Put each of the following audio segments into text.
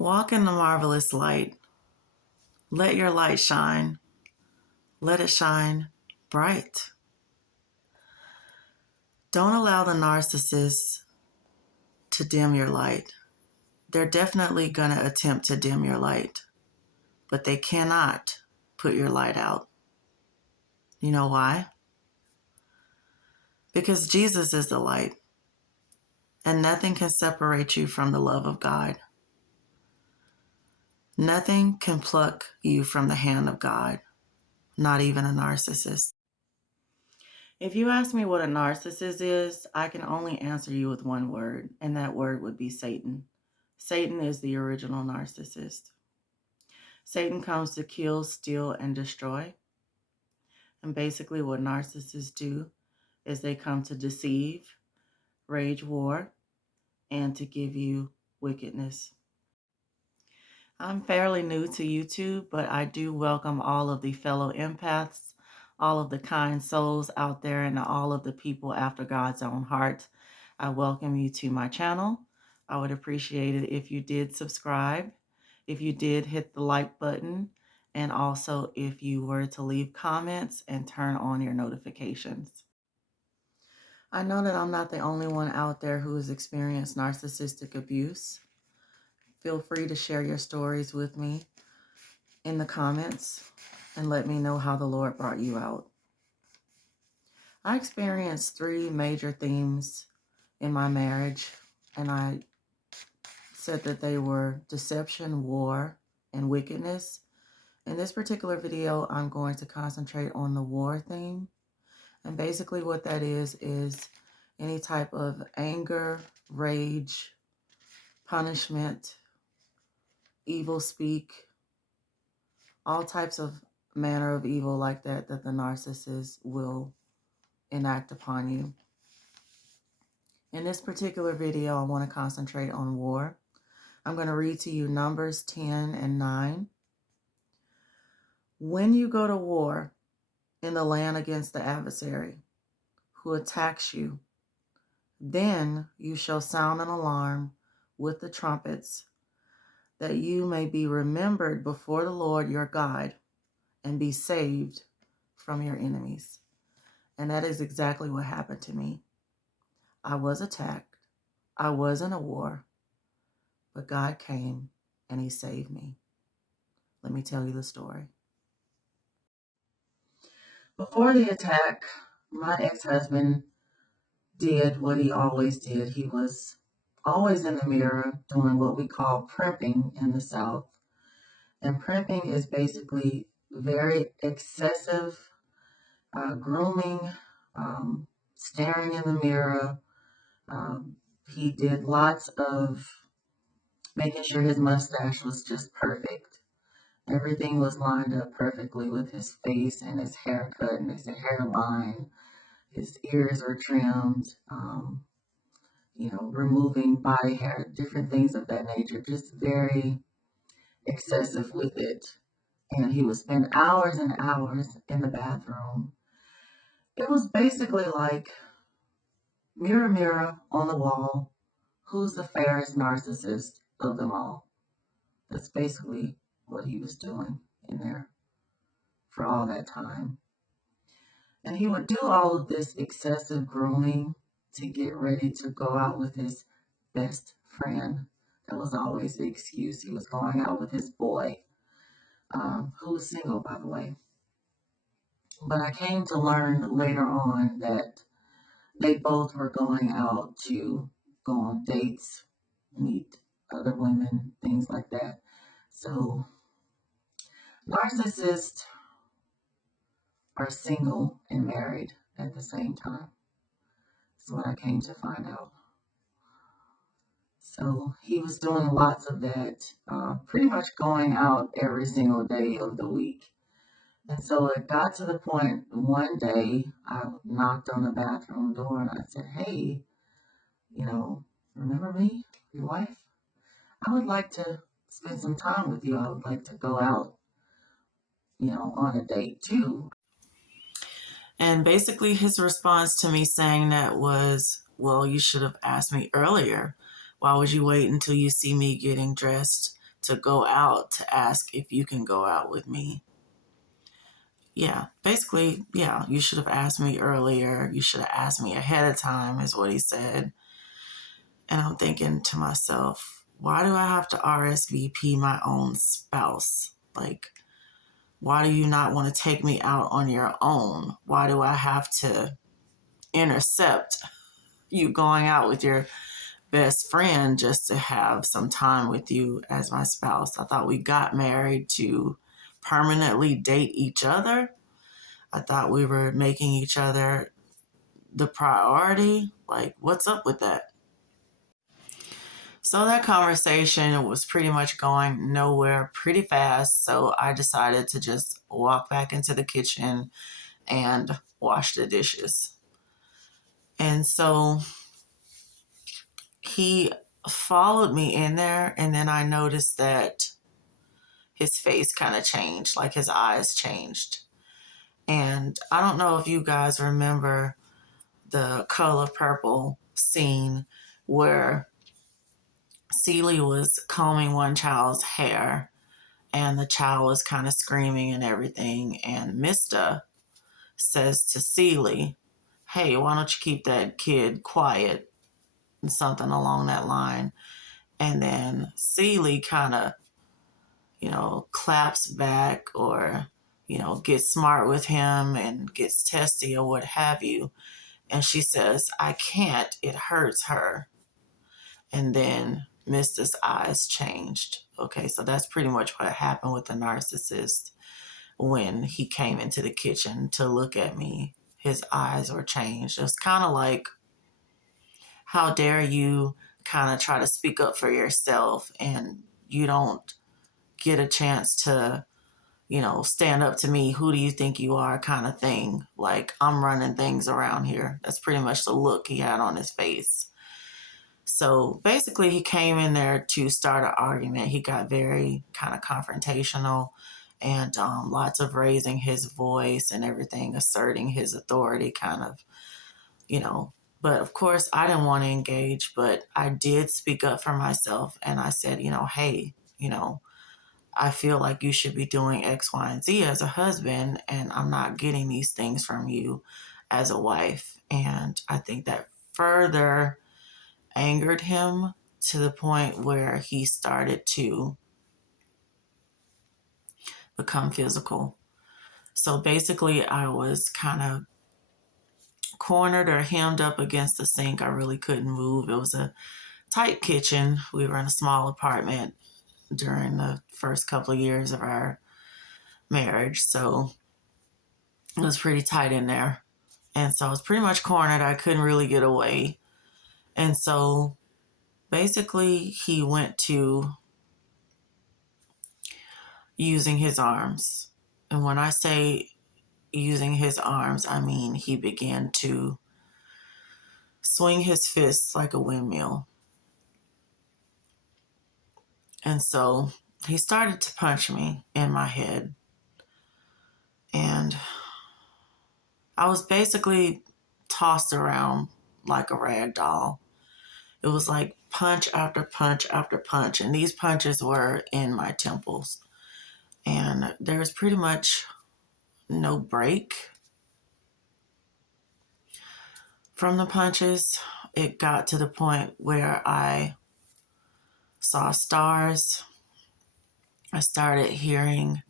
Walk in the marvelous light. Let your light shine. Let it shine bright. Don't allow the narcissist to dim your light. They're definitely going to attempt to dim your light, but they cannot put your light out. You know why? Because Jesus is the light, and nothing can separate you from the love of God. Nothing can pluck you from the hand of God, not even a narcissist. If you ask me what a narcissist is, I can only answer you with one word, and that word would be Satan. Satan is the original narcissist. Satan comes to kill, steal, and destroy. And basically what narcissists do is they come to deceive, wage war, and to give you wickedness. I'm fairly new to YouTube, but I do welcome all of the fellow empaths, all of the kind souls out there, and all of the people after God's own heart. I welcome you to my channel. I would appreciate it if you did subscribe, if you did hit the like button, and also if you were to leave comments and turn on your notifications. I know that I'm not the only one out there who has experienced narcissistic abuse. Feel free to share your stories with me in the comments and let me know how the Lord brought you out. I experienced 3 major themes in my marriage, and I said that they were deception, war, and wickedness. In this particular video, I'm going to concentrate on the war theme. And basically what that is any type of anger, rage, punishment, evil speak, all types of manner of evil like that the narcissist will enact upon you. In this particular video, I want to concentrate on war. I'm going to read to you Numbers 10 and 9. When you go to war in the land against the adversary who attacks you, then you shall sound an alarm with the trumpets, that you may be remembered before the Lord your God and be saved from your enemies. And that is exactly what happened to me. I was attacked. I was in a war, but God came and he saved me. Let me tell you the story. Before the attack, my ex-husband did what he always did. He was always in the mirror doing what we call prepping in the South. And prepping is basically very excessive grooming, staring in the mirror. He did lots of making sure his mustache was just perfect. Everything was lined up perfectly with his face and his haircut and his hairline. His ears were trimmed, removing body hair, different things of that nature, just very excessive with it. And he would spend hours and hours in the bathroom. It was basically like, mirror, mirror on the wall, who's the fairest narcissist of them all? That's basically what he was doing in there for all that time. And he would do all of this excessive grooming to get ready to go out with his best friend. That was always the excuse. He was going out with his boy, who was single, by the way. But I came to learn later on that they both were going out to go on dates, meet other women, things like that. So narcissists are single and married at the same time. That's what I came to find out. So he was doing lots of that, pretty much going out every single day of the week. And so it got to the point one day I knocked on the bathroom door and I said, hey, remember me, your wife? I would like to spend some time with you. I would like to go out, on a date too. And basically his response to me saying that was, well, you should have asked me earlier. Why would you wait until you see me getting dressed to go out to ask if you can go out with me. Yeah, basically, yeah, you should have asked me earlier. You should have asked me ahead of time, is what he said. And I'm thinking to myself, why do I have to RSVP my own spouse? Like, why do you not want to take me out on your own? Why do I have to intercept you going out with your best friend just to have some time with you as my spouse? I thought we got married to permanently date each other. I thought we were making each other the priority. Like, what's up with that? So that conversation was pretty much going nowhere pretty fast. So I decided to just walk back into the kitchen and wash the dishes. And so he followed me in there, and then I noticed that his face kind of changed, like his eyes changed. And I don't know if you guys remember the Color Purple scene where Celie was combing one child's hair and the child was kind of screaming and everything. And Mista says to Celie, hey, why don't you keep that kid quiet? And something along that line. And then Celie kind of, claps back or, gets smart with him and gets testy or what have you. And she says, I can't, it hurts her. And then Mista's eyes changed. Okay, so that's pretty much what happened with the narcissist. When he came into the kitchen to look at me, his eyes were changed. It's kind of like, how dare you kind of try to speak up for yourself and you don't get a chance to, stand up to me. Who do you think you are, kind of thing. Like, I'm running things around here. That's pretty much the look he had on his face. So basically, he came in there to start an argument. He got very kind of confrontational and lots of raising his voice and everything, asserting his authority, kind of, But of course, I didn't want to engage, but I did speak up for myself. And I said, hey, I feel like you should be doing X, Y, and Z as a husband, and I'm not getting these things from you as a wife. And I think that further angered him to the point where he started to become physical. So basically, I was kind of cornered or hemmed up against the sink. I really couldn't move. It was a tight kitchen. We were in a small apartment during the first couple of years of our marriage. So it was pretty tight in there. And so I was pretty much cornered. I couldn't really get away. And so basically, he went to using his arms. And when I say using his arms, I mean he began to swing his fists like a windmill. And so he started to punch me in my head. And I was basically tossed around like a rag doll. It was like punch after punch after punch. And these punches were in my temples. And there was pretty much no break from the punches. It got to the point where I saw stars. I started hearing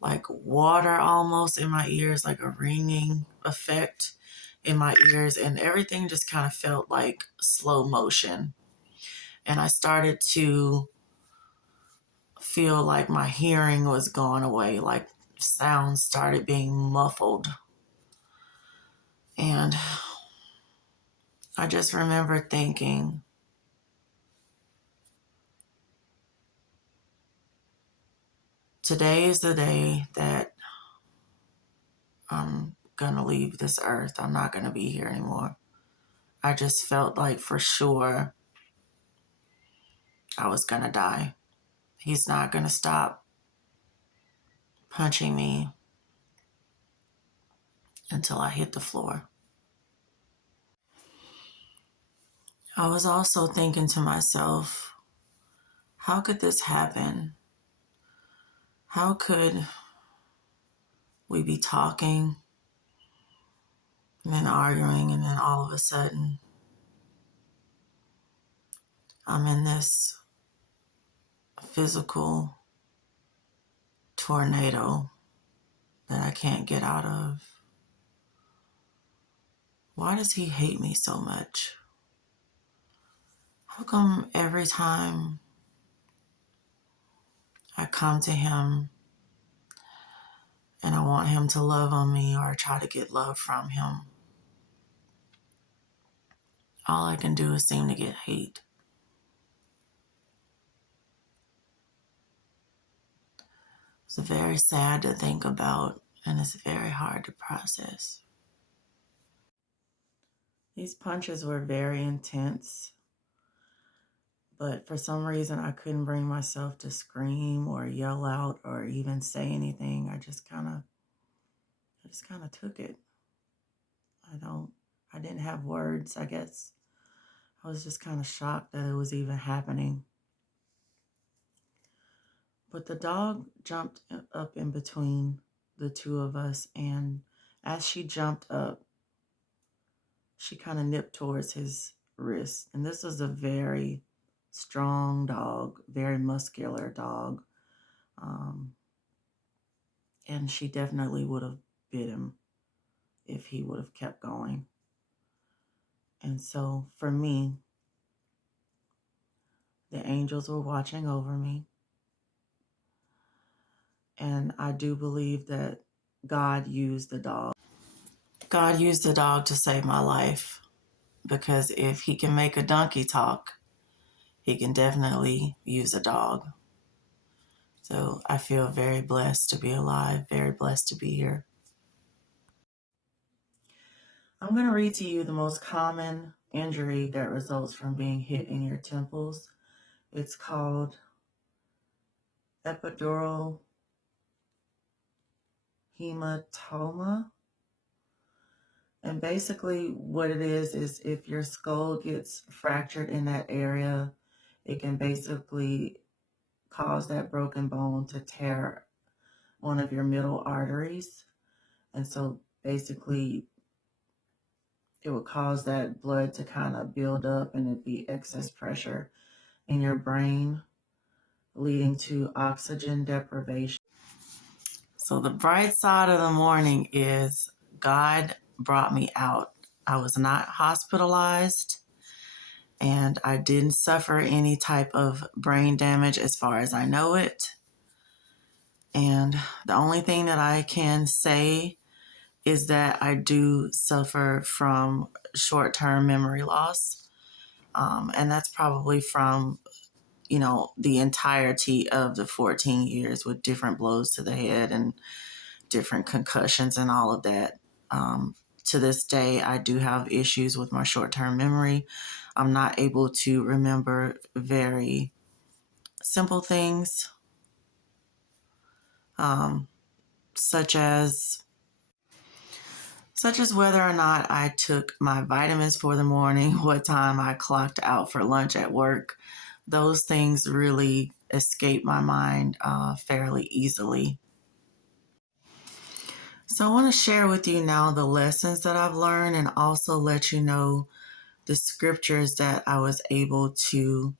like water almost in my ears, like a ringing effect in my ears, and everything just kind of felt like slow motion. And I started to feel like my hearing was going away, like sounds started being muffled. And I just remember thinking, today is the day that I'm going to leave this earth. I'm not going to be here anymore. I just felt like for sure I was going to die. He's not going to stop punching me until I hit the floor. I was also thinking to myself, How could this happen? How could we be talking and then arguing, and then all of a sudden I'm in this physical tornado that I can't get out of? Why does he hate me so much? How come every time I come to him and I want him to love on me or try to get love from him, all I can do is seem to get hate? It's very sad to think about, and it's very hard to process. These punches were very intense, but for some reason I couldn't bring myself to scream or yell out or even say anything. I just kind of took it. I didn't have words, I guess. I was just kind of shocked that it was even happening. But the dog jumped up in between the two of us, and as she jumped up, she kind of nipped towards his wrist. And this was a very strong dog, very muscular dog. And she definitely would have bit him if he would have kept going. And so for me, the angels were watching over me. And I do believe that God used the dog. God used the dog to save my life, because if he can make a donkey talk, he can definitely use a dog. So I feel very blessed to be alive, very blessed to be here. I'm going to read to you the most common injury that results from being hit in your temples. It's called epidural hematoma. And basically what it is if your skull gets fractured in that area, it can basically cause that broken bone to tear one of your middle arteries. And so basically it would cause that blood to kind of build up, and it'd be excess pressure in your brain, leading to oxygen deprivation. So the bright side of the morning is God brought me out. I was not hospitalized, and I didn't suffer any type of brain damage as far as I know it. And the only thing that I can say is that I do suffer from short-term memory loss. And that's probably from, the entirety of the 14 years with different blows to the head and different concussions and all of that. To this day, I do have issues with my short-term memory. I'm not able to remember very simple things, such as whether or not I took my vitamins for the morning, what time I clocked out for lunch at work. Those things really escape my mind fairly easily. So I want to share with you now the lessons that I've learned, and also let you know the scriptures that I was able to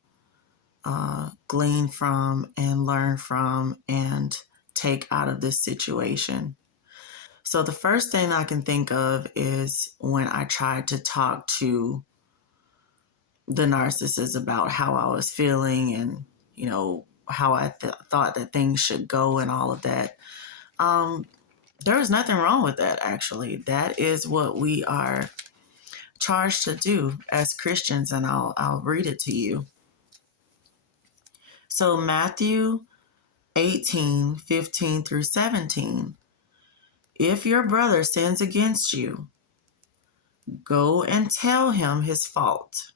glean from and learn from and take out of this situation. So the first thing I can think of is when I tried to talk to the narcissist about how I was feeling and, how I thought that things should go and all of that. There was nothing wrong with that, actually. That is what we are charged to do as Christians, and I'll read it to you. So Matthew 18:15 through 17. If your brother sins against you, go and tell him his fault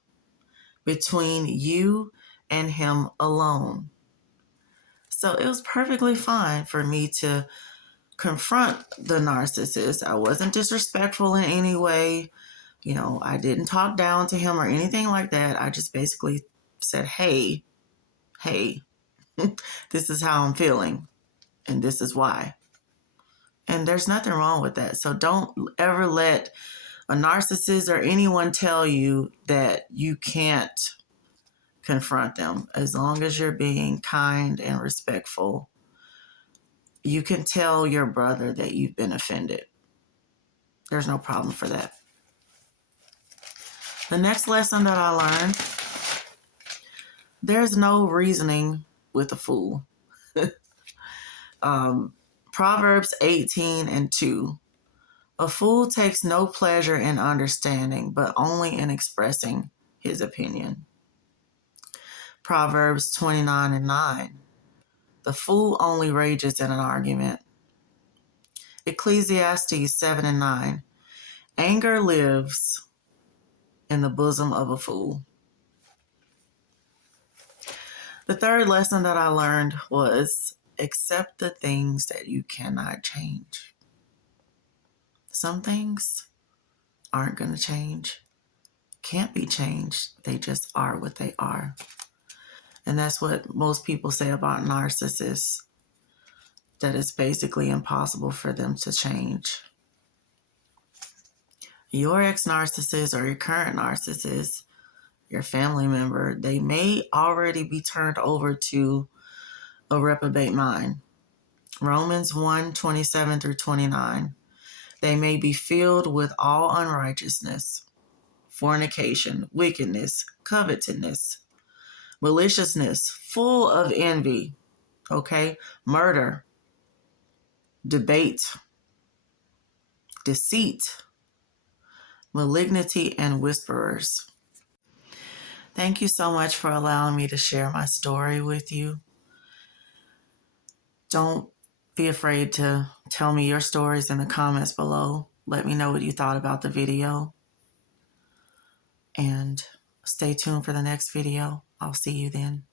between you and him alone. So it was perfectly fine for me to confront the narcissist. I wasn't disrespectful in any way. I didn't talk down to him or anything like that. I just basically said, hey, hey, this is how I'm feeling, and this is why. And there's nothing wrong with that. So don't ever let a narcissist or anyone tell you that you can't confront them. As long as you're being kind and respectful, you can tell your brother that you've been offended. There's no problem for that. The next lesson that I learned, there's no reasoning with a fool. Proverbs 18:2. A fool takes no pleasure in understanding, but only in expressing his opinion. Proverbs 29:9. The fool only rages in an argument. Ecclesiastes 7:9. Anger lives in the bosom of a fool. The third lesson that I learned was accept the things that you cannot change. Some things aren't going to change, can't be changed. They just are what they are. And that's what most people say about narcissists, that it's basically impossible for them to change. Your ex-narcissist or your current narcissist, your family member, they may already be turned over to a reprobate mind. Romans 1:27-29. They may be filled with all unrighteousness, fornication, wickedness, covetousness, maliciousness, full of envy, murder, debate, deceit, malignity, and whisperers. Thank you so much for allowing me to share my story with you. Don't be afraid to tell me your stories in the comments below. Let me know what you thought about the video. And stay tuned for the next video. I'll see you then.